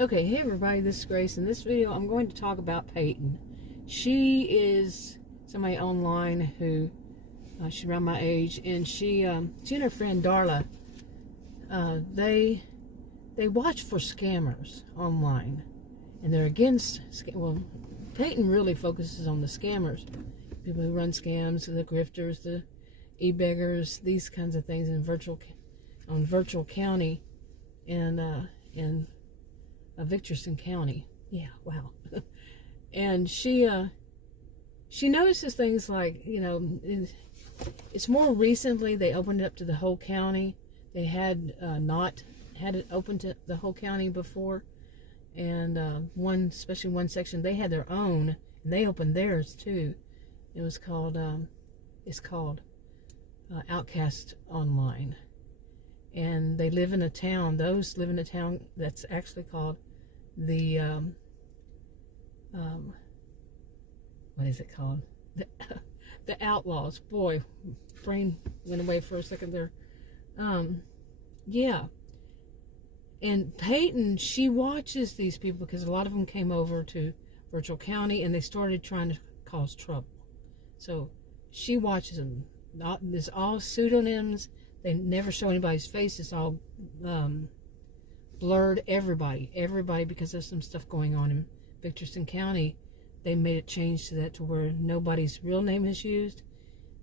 Okay, hey everybody, this is Grace. In this video, I'm going to talk about Peyton. She is somebody online who, she's around my age, and she and her friend Darla, they watch for scammers online, and they're against, well, Peyton really focuses on the scammers, people who run scams, the grifters, the e-beggars, these kinds of things on virtual county, and Victorson County. Yeah, wow. And she notices things like, it's more recently they opened it up to the whole county. They had not had it open to the whole county before, and especially one section, they had their own, and they opened theirs too. It was called Outcast Online, and they live in a town. Those live in a town that's actually called the what is it called? The Outlaws. Boy, brain went away for a second there. Yeah. And Peyton, she watches these people because a lot of them came over to Virtual County and they started trying to cause trouble. So she watches them. There's all pseudonyms. They never show anybody's face. It's all blurred. Everybody, because there's some stuff going on in Victorson County. They made it change to that to where nobody's real name is used,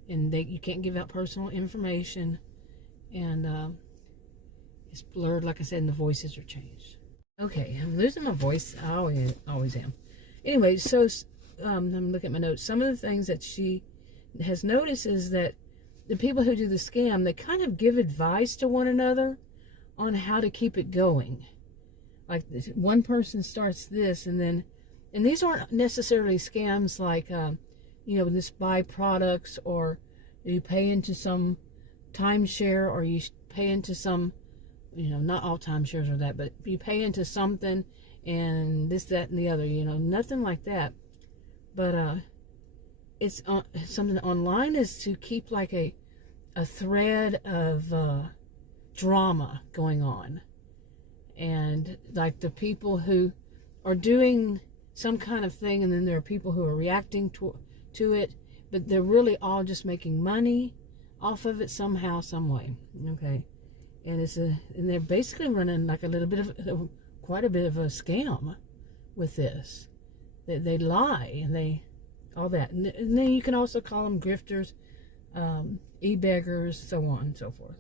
and you can't give out personal information, and it's blurred, like I said, and the voices are changed. Okay, I'm losing my voice. I always am. Anyway, so I'm looking at my notes. Some of the things that she has noticed is that the people who do the scam, they kind of give advice to one another on how to keep it going. Like one person starts this, and these aren't necessarily scams like, this buy products, or you pay into some timeshare, or you pay into some, not all timeshares are that, but you pay into something and this, that, and the other, nothing like that. But it's something online is to keep like a thread of drama going on, and like the people who are doing some kind of thing, and then there are people who are reacting to it, but they're really all just making money off of it somehow, some way. Okay, and and they're basically running like quite a bit of a scam with this. They lie, and all that, and then you can also call them grifters, e-beggars, so on and so forth.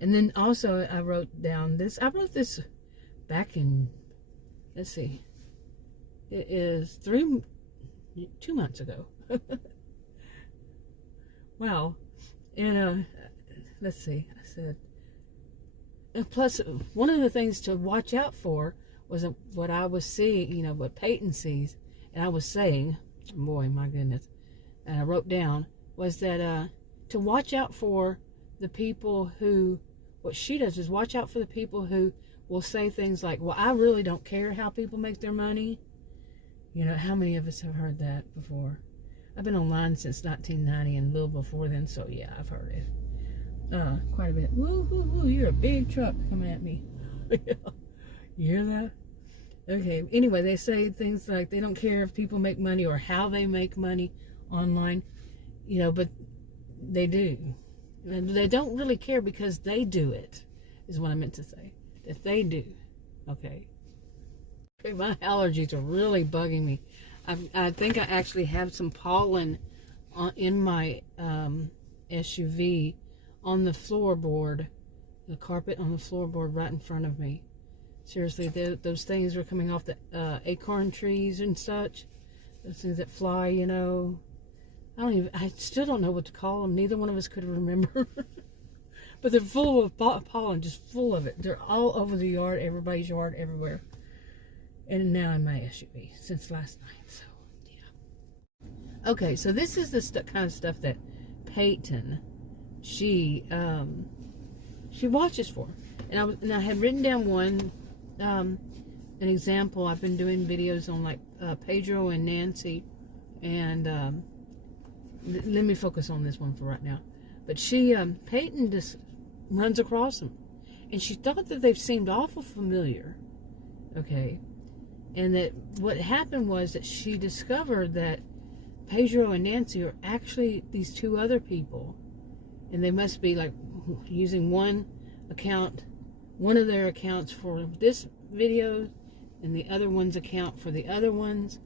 And then also I wrote this back in, let's see, it is 2 months ago. Wow. And let's see, I said, plus one of the things to watch out for was what I was seeing, what Peyton sees, and I was saying, boy, my goodness, and I wrote down, was that to watch out for the people who, what she does is watch out for the people who will say things like, well, I really don't care how people make their money. How many of us have heard that before? I've been online since 1990 and a little before then, so yeah, I've heard it quite a bit. Woo, woo, woo, you're a big truck coming at me. You hear that? Okay, anyway, they say things like they don't care if people make money or how they make money online, but they do. And they don't really care because they do it, is what I meant to say. If they do. Okay, my allergies are really bugging me. I think I actually have some pollen in my SUV on the floorboard, the carpet on the floorboard right in front of me. Seriously, those things are coming off the acorn trees and such. Those things that fly, I still don't know what to call them. Neither one of us could remember. But they're full of pollen, just full of it. They're all over the yard, everybody's yard, everywhere. And now in my SUV since last night, so yeah. Okay, so this is the kind of stuff that Peyton, she watches for. And I had written down an example. I've been doing videos on like Pedro and Nancy, and let me focus on this one for right now. But Peyton just runs across them, and she thought that they seemed awful familiar. Okay, and that what happened was that she discovered that Pedro and Nancy are actually these two other people, and they must be like using one of their accounts for this video and the other one's account for the other ones,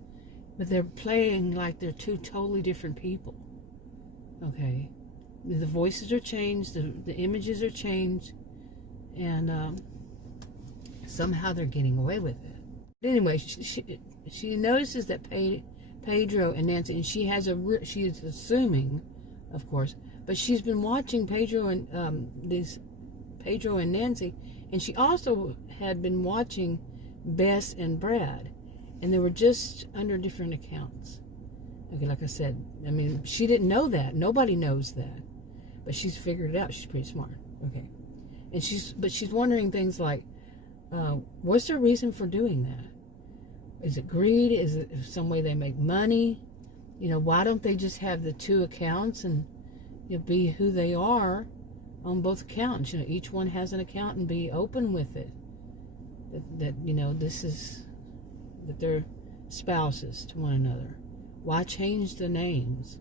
but they're playing like they're two totally different people. Okay, the voices are changed, the images are changed, and somehow they're getting away with it. But anyway, she notices that Pedro and Nancy, and she is assuming, of course, but she's been watching Pedro and Nancy, and she also had been watching Bess and Brad, and they were just under different accounts. Okay, like I said, I mean, she didn't know that. Nobody knows that, but she's figured it out. She's pretty smart. Okay, and she's wondering things like, what's their reason for doing that? Is it greed? Is it some way they make money? You know, why don't they just have the two accounts and, you know, be who they are on both accounts? You know, each one has an account and be open with it. That you know, that they're spouses to one another. Why change the names?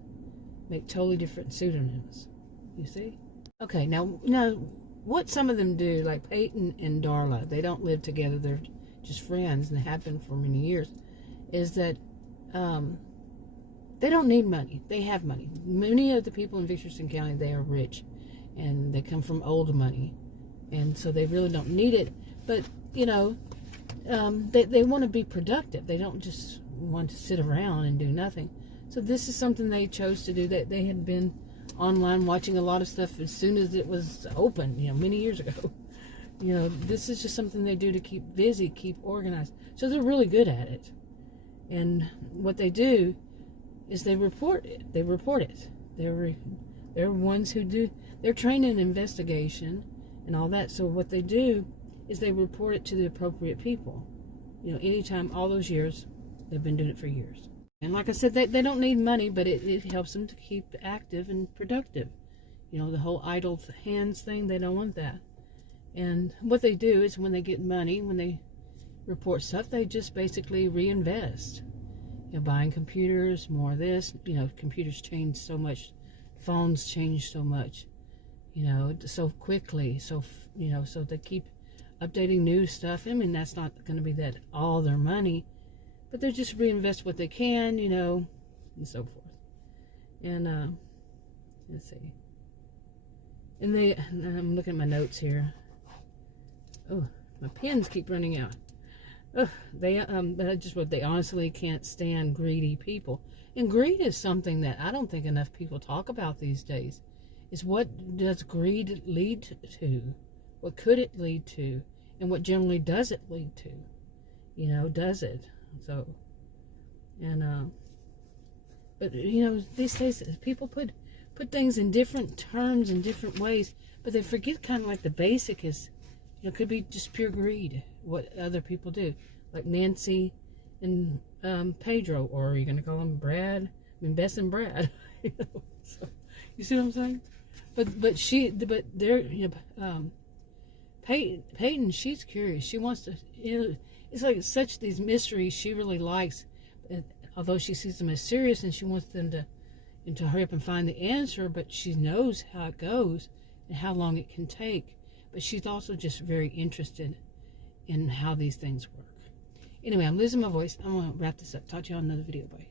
Make totally different pseudonyms. You see? Okay, now what some of them do, like Peyton and Darla, they don't live together. They're just friends, and they have been for many years. Is that they don't need money. They have money. Many of the people in Victorson County, they are rich, and they come from old money, and so they really don't need it. But you know, they want to be productive. They don't just want to sit around and do nothing. So this is something they chose to do. That they had been online watching a lot of stuff as soon as it was open, you know, many years ago. You know, this is just something they do to keep busy, keep organized. So they're really good at it. And what they do is they report it. They're ones who do. They're trained in investigation and all that. So what they do is they report it to the appropriate people. You know, anytime, all those years, they've been doing it for years. And like I said, they don't need money, but it helps them to keep active and productive. You know, the whole idle hands thing, they don't want that. And what they do is when they get money, when they report stuff, they just basically reinvest. You know, buying computers, more of this. You know, computers change so much. Phones change so much. You know, so quickly. So, you know, so they keep updating new stuff. I mean, that's not going to be that all their money, but they just reinvest what they can, you know, and so forth. And let's see. And I'm looking at my notes here. Oh, my pens keep running out. Oh, they honestly can't stand greedy people. And greed is something that I don't think enough people talk about these days. Is what does greed lead to? What could it lead to? And what generally does it lead to? You know, does it? So, and, but, you know, these days people put things in different terms and different ways, but they forget kind of like the basic is, you know, it could be just pure greed, what other people do. Like Nancy and Pedro, or are you going to call them Brad? I mean, Bess and Brad. You know, so, you see what I'm saying? But they're, you know, Peyton, she's curious. She wants to, you know, it's like such these mysteries she really likes, although she sees them as serious and she wants them to hurry up and find the answer, but she knows how it goes and how long it can take. But she's also just very interested in how these things work. Anyway, I'm losing my voice. I'm going to wrap this up. Talk to you on another video. Bye.